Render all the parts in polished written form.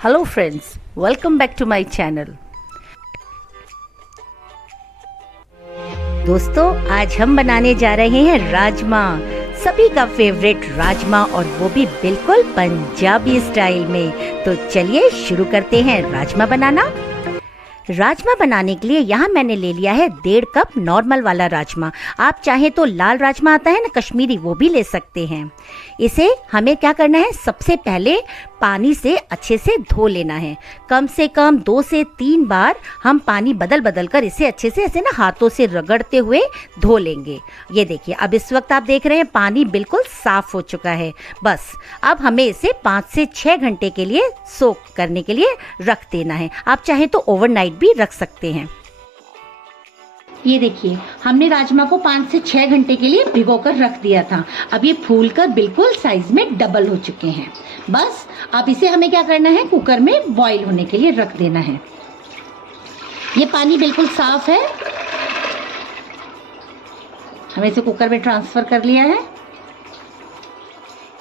Hello friends, welcome back to my channel. दोस्तों, आज हम बनाने जा रहे हैं राजमा, सभी का फेवरेट राजमा, और वो भी बिल्कुल पंजाबी स्टाइल में। तो चलिए शुरू करते हैं राजमा बनाना। राजमा बनाने के लिए यहाँ मैंने ले लिया है 1.5 कप नॉर्मल वाला राजमा। आप चाहें तो लाल राजमा आता है ना कश्मीरी, वो भी ले सकते हैं। इसे हमें क्या करना है, सबसे पहले पानी से अच्छे से धो लेना है। कम से कम 2 से 3 बार हम पानी बदल बदल कर इसे अच्छे से ऐसे ना हाथों से रगड़ते हुए धो लेंगे। ये देखिए, अब इस वक्त आप देख रहे हैं पानी बिल्कुल साफ हो चुका है। बस अब हमें इसे 5 से 6 घंटे के लिए सोक करने के लिए रख देना है। आप चाहें तो ओवरनाइट भी रख सकते हैं। ये देखिए, हमने राजमा को 5 से 6 घंटे के लिए भिगोकर रख दिया था। अब ये फूलकर बिल्कुल साइज में डबल हो चुके हैं। बस अब इसे हमें क्या करना है, कुकर में बॉईल होने के लिए रख देना है। ये पानी बिल्कुल साफ है। हमें इसे कुकर में ट्रांसफर कर लिया है।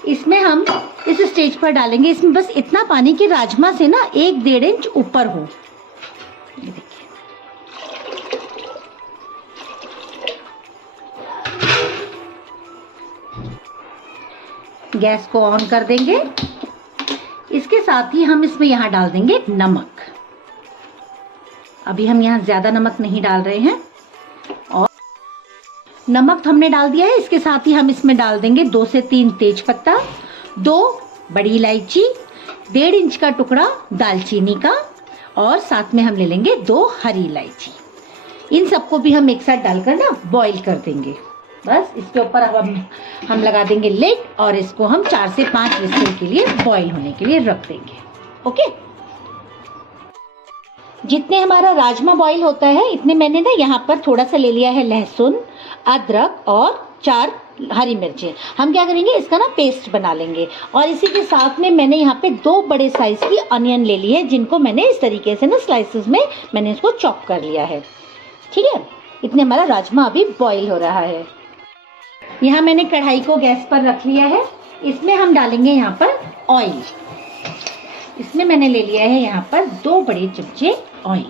इसमें हम इस स्टेज पर डालेंगे, इसमें बस इतना पानी कि राजमा से ना 1-1.5 इंच ऊपर हो। ये देखिए, गैस को ऑन कर देंगे। इसके साथ ही हम इसमें यहाँ डाल देंगे नमक। अभी हम यहाँ ज़्यादा नमक नहीं डाल रहे हैं, और नमक हमने डाल दिया है। इसके साथ ही हम इसमें डाल देंगे 2 से 3 तेज पत्ता, 2 बड़ी इलायची, 1.5 इंच का टुकड़ा दालचीनी का, और साथ में हम ले लेंगे 2 हरी इलायची। इन सबको भी हम एक साथ डालकर ना बॉईल कर देंगे। बस इसके ऊपर अब हम लगा देंगे लिड, और इसको हम 4 से 5 विसल के लिए बॉईल होने के लिए रख देंगे। ओके, जितने हमारा राजमा बॉईल होता है इतने मैंने ना यहाँ पर थोड़ा सा ले लिया है लहसुन, अदरक और 4 हरी मिर्चें। हम क्या करेंगे, इसका ना पेस्ट बना लेंगे। और इसी के साथ में मैंने यहाँ पे 2 बड़े साइज की अनियन ले ली है, जिनको मैंने इस तरीके से ना स्लाइसेस में मैंने इसको चॉप कर लिया है। ठीक है, इतने हमारा राजमा अभी बॉईल हो रहा है। यहाँ मैंने कढ़ाई को गैस पर रख लिया है। इसमें हम डालेंगे यहाँ पर ऑयल। इसमें मैंने ले लिया है यहाँ पर 2 बड़े चमचे ऑयल,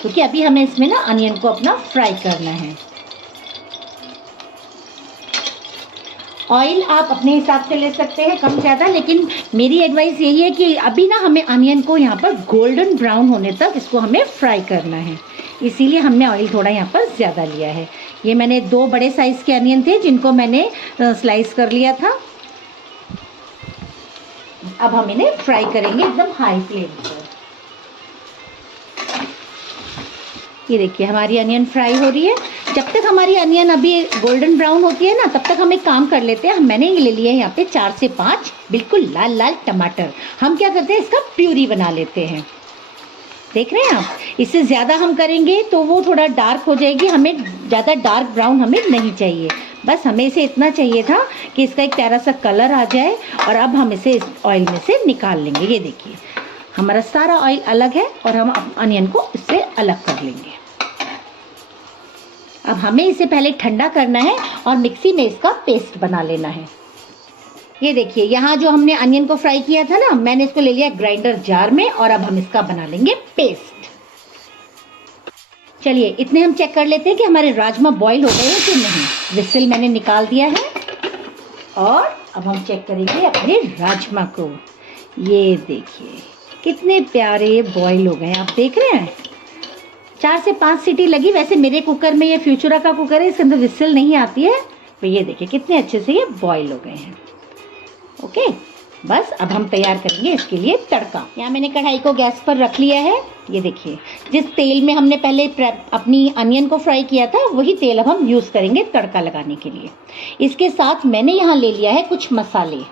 क्योंकि अभी हमें इसमें ना अनियन को अपना फ्राई करना है। ऑयल आप अपने हिसाब से ले सकते हैं, कम ज़्यादा, लेकिन मेरी एडवाइस यही है कि अभी ना हमें अनियन को यहाँ पर गोल्डन ब्राउन होने तक इसको हमें फ्राई करना है। इसीलिए हमने ऑयल थोड़ा यहाँ पर ज़्यादा लिया है। ये मैंने 2 बड़े साइज़ के अनियन थे, जिनको मैंने स्लाइस कर लिया था। अब हम इन्हें फ्राई करेंगे एकदम हाई फ्लेम पर। ये देखिए, हमारी अनियन फ्राई हो रही है। जब तक हमारी अनियन अभी गोल्डन ब्राउन होती है ना, तब तक हम एक काम कर लेते हैं। मैंने ये ले लिया है यहाँ पे 4 से 5 बिल्कुल लाल लाल टमाटर। हम क्या करते हैं, इसका प्यूरी बना लेते हैं। देख रहे हैं आप, इससे ज़्यादा हम करेंगे तो वो थोड़ा डार्क हो जाएगी। हमें ज़्यादा डार्क ब्राउन हमें नहीं चाहिए। बस हमें इसे इतना चाहिए था कि इसका एक प्यारा सा कलर आ जाए। और अब हम इसे इस ऑयल में से निकाल लेंगे। ये देखिए, हमारा सारा ऑयल अलग है, और हम अनियन को इससे अलग कर लेंगे। अब हमें इसे पहले ठंडा करना है और मिक्सी में इसका पेस्ट बना लेना है। ये देखिए, यहाँ जो हमने अनियन को फ्राई किया था ना, मैंने इसको ले लिया ग्राइंडर जार में, और अब हम इसका बना लेंगे पेस्ट। चलिए, इतने हम चेक कर लेते हैं कि हमारे राजमा बॉईल हो गए हैं कि नहीं। विसल मैंने निकाल दिया है, और अब हम चेक करेंगे अपने राजमा को। ये देखिए, कितने प्यारे बॉईल हो गए हैं। आप देख रहे हैं, 4 से 5 सीटी लगी। वैसे मेरे कुकर में, ये फ्यूचरा का कुकर है, इसके अंदर विसल नहीं आती है। तो ये देखिए, कितने अच्छे से ये बॉईल हो गए हैं। ओके, बस अब हम तैयार करेंगे इसके लिए तड़का। यहाँ मैंने कढ़ाई को गैस पर रख लिया है। ये देखिए, जिस तेल में हमने पहले अपनी अनियन को फ्राई किया था, वही तेल अब हम यूज़ करेंगे तड़का लगाने के लिए। इसके साथ मैंने यहाँ ले लिया है कुछ मसाले।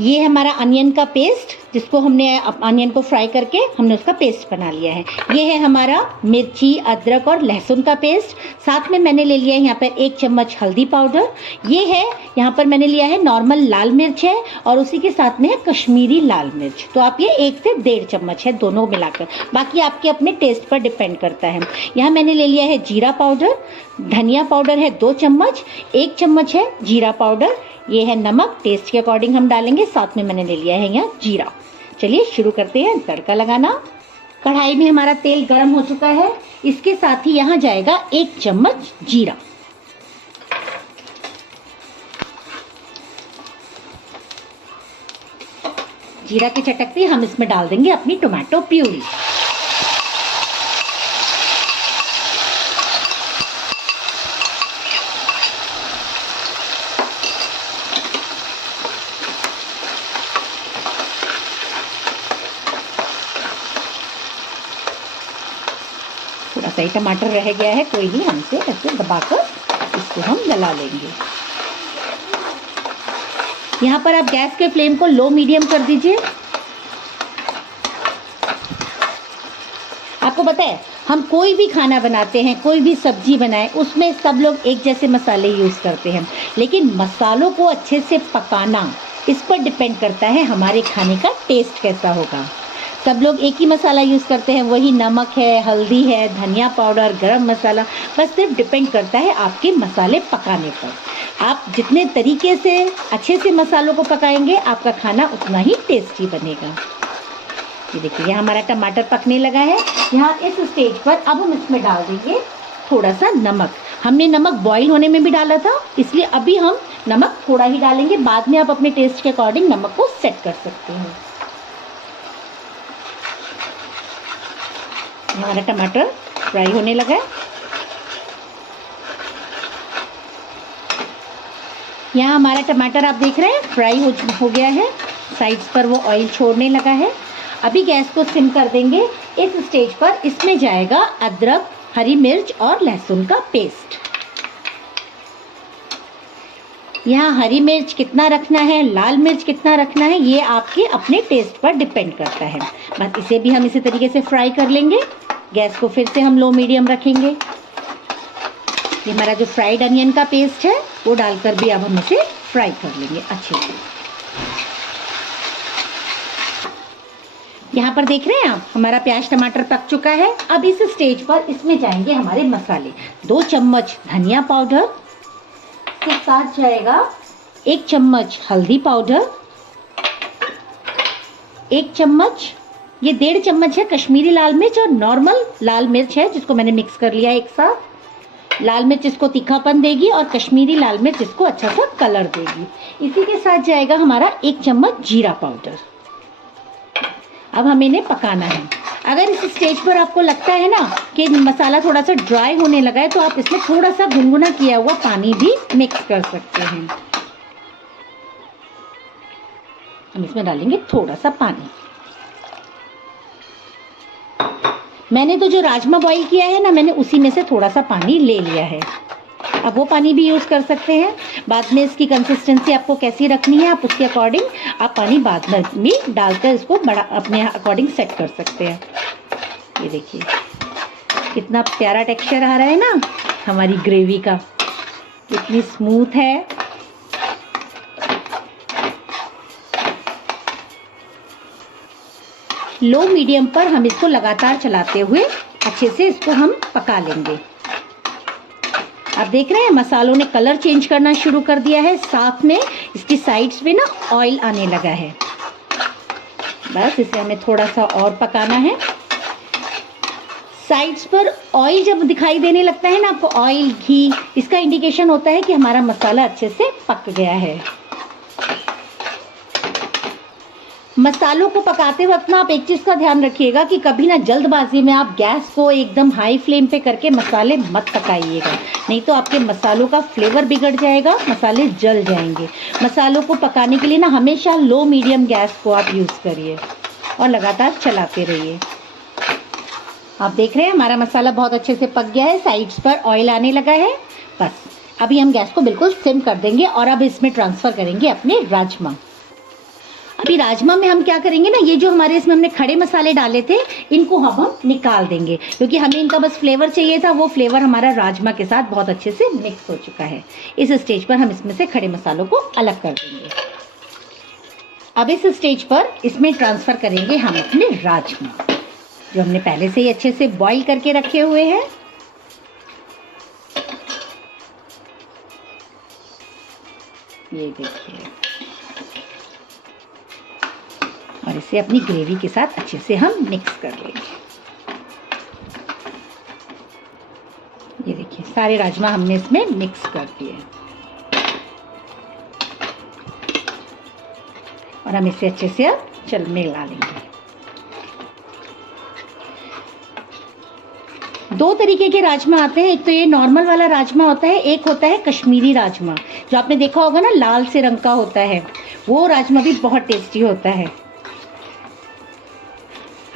ये है हमारा अनियन का पेस्ट, जिसको हमने अनियन को फ्राई करके हमने उसका पेस्ट बना लिया है। ये है हमारा मिर्ची, अदरक और लहसुन का पेस्ट। साथ में मैंने ले लिया है यहाँ पर 1 चम्मच हल्दी पाउडर। ये है यहाँ पर मैंने लिया है नॉर्मल लाल मिर्च है, और उसी के साथ में है कश्मीरी लाल मिर्च। तो आप ये 1 से 1.5 चम्मच है, दोनों मिलाकर। बाकी आपके अपने टेस्ट पर डिपेंड करता है। यहाँ मैंने ले लिया है जीरा पाउडर, धनिया पाउडर है 2 चम्मच, 1 चम्मच है जीरा पाउडर। ये है नमक, टेस्ट के अकॉर्डिंग हम डालेंगे। साथ में मैंने ले लिया है यहाँ जीरा। चलिए शुरू करते हैं तड़का लगाना। कढ़ाई में हमारा तेल गर्म हो चुका है। इसके साथ ही यहाँ जाएगा 1 चम्मच जीरा। जीरा के चटकते हम इसमें डाल देंगे अपनी टोमेटो प्यूरी। थोड़ा सा ही टमाटर रह गया है, कोई नहीं, हमसे ऐसे दबाकर इसको हम गला लेंगे। यहाँ पर आप गैस के फ्लेम को लो मीडियम कर दीजिए। आपको पता है हम कोई भी खाना बनाते हैं, कोई भी सब्जी बनाए, उसमें सब लोग एक जैसे मसाले यूज़ करते हैं, लेकिन मसालों को अच्छे से पकाना इस पर डिपेंड करता है हमारे खाने का टेस्ट कैसा होगा। सब लोग एक ही मसाला यूज़ करते हैं, वही नमक है, हल्दी है, धनिया पाउडर, गरम मसाला, बस सिर्फ डिपेंड करता है आपके मसाले पकाने पर। आप जितने तरीके से अच्छे से मसालों को पकाएंगे आपका खाना उतना ही टेस्टी बनेगा। ये देखिए यहाँ हमारा टमाटर पकने लगा है। यहाँ इस स्टेज पर अब हम इसमें डाल देंगे थोड़ा सा नमक। हमने नमक बॉईल होने में भी डाला था, इसलिए अभी हम नमक थोड़ा ही डालेंगे, बाद में आप अपने टेस्ट के अकॉर्डिंग नमक को सेट कर सकते हैं। हमारा टमाटर फ्राई होने लगा है। यहाँ हमारा टमाटर आप देख रहे हैं फ्राई हो गया है, साइड्स पर वो ऑयल छोड़ने लगा है। अभी गैस को सिम कर देंगे। इस स्टेज पर इसमें जाएगा अदरक, हरी मिर्च और लहसुन का पेस्ट। यहाँ हरी मिर्च कितना रखना है, लाल मिर्च कितना रखना है, ये आपके अपने टेस्ट पर डिपेंड करता है। बस इसे भी हम इसी तरीके से फ्राई कर लेंगे। गैस को फिर से हम लो मीडियम रखेंगे। ये हमारा जो फ्राइड अनियन का पेस्ट है वो डालकर भी अब हम इसे फ्राई कर लेंगे अच्छे से। यहाँ पर देख रहे हैं आप हमारा प्याज टमाटर पक चुका है। अब इस स्टेज पर इसमें जाएंगे हमारे मसाले। 2 चम्मच धनिया पाउडर, इसके साथ जाएगा 1 चम्मच हल्दी पाउडर, 1 चम्मच, ये 1.5 चम्मच है कश्मीरी लाल मिर्च और नॉर्मल लाल मिर्च है जिसको मैंने मिक्स कर लिया एक साथ। लाल मिर्च इसको तीखापन देगी और कश्मीरी लाल मिर्च इसको अच्छा सा कलर देगी। इसी के साथ जाएगा हमारा 1 चम्मच जीरा पाउडर। अब हमें इन्हें पकाना है। अगर इस स्टेज पर आपको लगता है ना कि मसाला थोड़ा सा ड्राई होने लगा है तो आप इसमें थोड़ा सा गुनगुना किया हुआ पानी भी मिक्स कर सकते हैं। हम इसमें डालेंगे थोड़ा सा पानी। मैंने तो जो राजमा बॉईल किया है ना, मैंने उसी में से थोड़ा सा पानी ले लिया है। अब वो पानी भी यूज़ कर सकते हैं। बाद में इसकी कंसिस्टेंसी आपको कैसी रखनी है आप उसके अकॉर्डिंग आप पानी बाद में भी डालकर इसको बड़ा अपने अकॉर्डिंग सेट कर सकते हैं। ये देखिए कितना प्यारा टेक्सचर आ रहा है ना हमारी ग्रेवी का, कितनी स्मूथ है। लो मीडियम पर हम इसको लगातार चलाते हुए अच्छे से इसको हम पका लेंगे। आप देख रहे हैं मसालों ने कलर चेंज करना शुरू कर दिया है, साथ में इसकी साइड्स पे ना ऑयल आने लगा है। बस इसे हमें थोड़ा सा और पकाना है। साइड्स पर ऑयल जब दिखाई देने लगता है ना आपको, ऑयल घी, इसका इंडिकेशन होता है कि हमारा मसाला अच्छे से पक गया है। मसालों को पकाते वक्त ना आप एक चीज़ का ध्यान रखिएगा कि कभी ना जल्दबाजी में आप गैस को एकदम हाई फ्लेम पे करके मसाले मत पकाइएगा, नहीं तो आपके मसालों का फ्लेवर बिगड़ जाएगा, मसाले जल जाएंगे। मसालों को पकाने के लिए ना हमेशा लो मीडियम गैस को आप यूज़ करिए और लगातार चलाते रहिए। आप देख रहे हैं हमारा मसाला बहुत अच्छे से पक गया है, साइड्स पर ऑयल आने लगा है। बस अभी हम गैस को बिल्कुल सिम कर देंगे और अब इसमें ट्रांसफ़र करेंगे अपने राजमा। अभी राजमा में हम क्या करेंगे ना, ये जो हमारे इसमें हमने खड़े मसाले डाले थे इनको हम निकाल देंगे, क्योंकि हमें इनका बस फ्लेवर चाहिए था। वो फ्लेवर हमारा राजमा के साथ बहुत अच्छे से मिक्स हो चुका है। इस स्टेज पर हम इसमें से खड़े मसालों को अलग कर देंगे। अब इस स्टेज पर इसमें ट्रांसफ़र करेंगे हम अपने राजमा जो हमने पहले से ही अच्छे से बॉईल करके रखे हुए हैं। ये देखिए, और इसे अपनी ग्रेवी के साथ अच्छे से हम मिक्स कर लेंगे। ये देखिए सारे राजमा हमने इसमें मिक्स कर दिए और हम इसे अच्छे से अब मिला लेंगे। दो तरीके के राजमा आते हैं, एक तो ये नॉर्मल वाला राजमा होता है, एक होता है कश्मीरी राजमा जो आपने देखा होगा ना, लाल से रंग का होता है। वो राजमा भी बहुत टेस्टी होता है।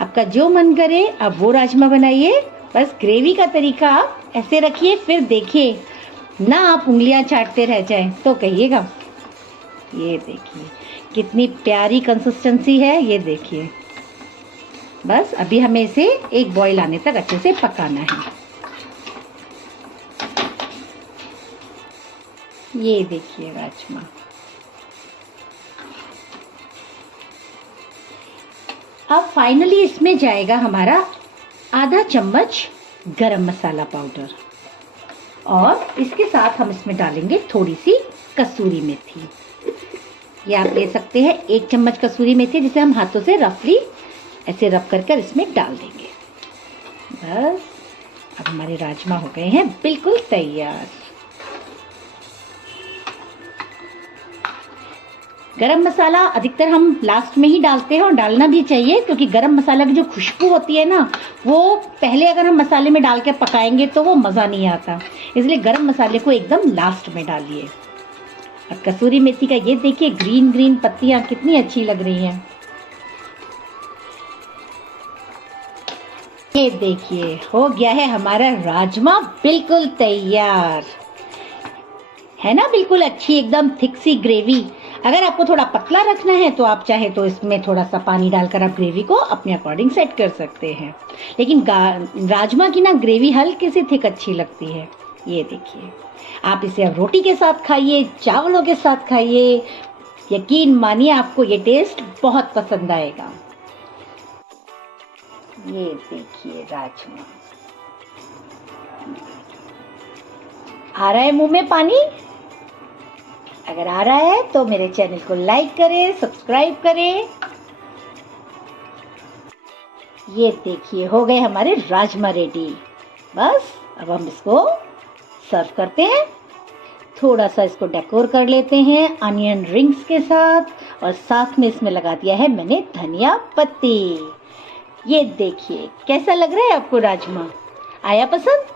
आपका जो मन करे आप वो राजमा बनाइए। बस ग्रेवी का तरीका आप ऐसे रखिए, फिर देखिए ना आप उंगलियां चाटते रह जाएं तो कहिएगा। ये देखिए कितनी प्यारी कंसिस्टेंसी है, ये देखिए। बस अभी हमें इसे एक बॉईल आने तक अच्छे से पकाना है। ये देखिए राजमा। अब फाइनली इसमें जाएगा हमारा आधा चम्मच गरम मसाला पाउडर और इसके साथ हम इसमें डालेंगे थोड़ी सी कसूरी मेथी। ये आप ले सकते हैं 1 चम्मच कसूरी मेथी, जिसे हम हाथों से रफली ऐसे रब कर इसमें डाल देंगे। बस अब हमारे राजमा हो गए हैं बिल्कुल तैयार। गरम मसाला अधिकतर हम लास्ट में ही डालते हैं और डालना भी चाहिए, क्योंकि गरम मसाला की जो खुशबू होती है ना, वो पहले अगर हम मसाले में डाल के पकाएंगे तो वो मज़ा नहीं आता। इसलिए गरम मसाले को एकदम लास्ट में डालिए। और कसूरी मेथी का ये देखिए ग्रीन ग्रीन पत्तियां कितनी अच्छी लग रही हैं। ये देखिए हो गया है हमारा राजमा बिल्कुल तैयार है ना, बिल्कुल अच्छी एकदम थिक सी ग्रेवी। अगर आपको थोड़ा पतला रखना है तो आप चाहे तो इसमें थोड़ा सा पानी डालकर आप ग्रेवी को अपने अकॉर्डिंग सेट कर सकते हैं, लेकिन राजमा की ना ग्रेवी हल्की सी थिक अच्छी लगती है। ये देखिए आप इसे अब रोटी के साथ खाइए, चावलों के साथ खाइए, यकीन मानिए आपको ये टेस्ट बहुत पसंद आएगा। ये देखिए राजमा, आ रहा है मुंह में पानी? अगर आ रहा है तो मेरे चैनल को लाइक करें, सब्सक्राइब करें। ये देखिए हो गए हमारे राजमा रेडी। बस अब हम इसको सर्व करते हैं। थोड़ा सा इसको डेकोर कर लेते हैं अनियन रिंग्स के साथ, और साथ में इसमें लगा दिया है मैंने धनिया पत्ती। ये देखिए कैसा लग रहा है आपको राजमा? आया पसंद?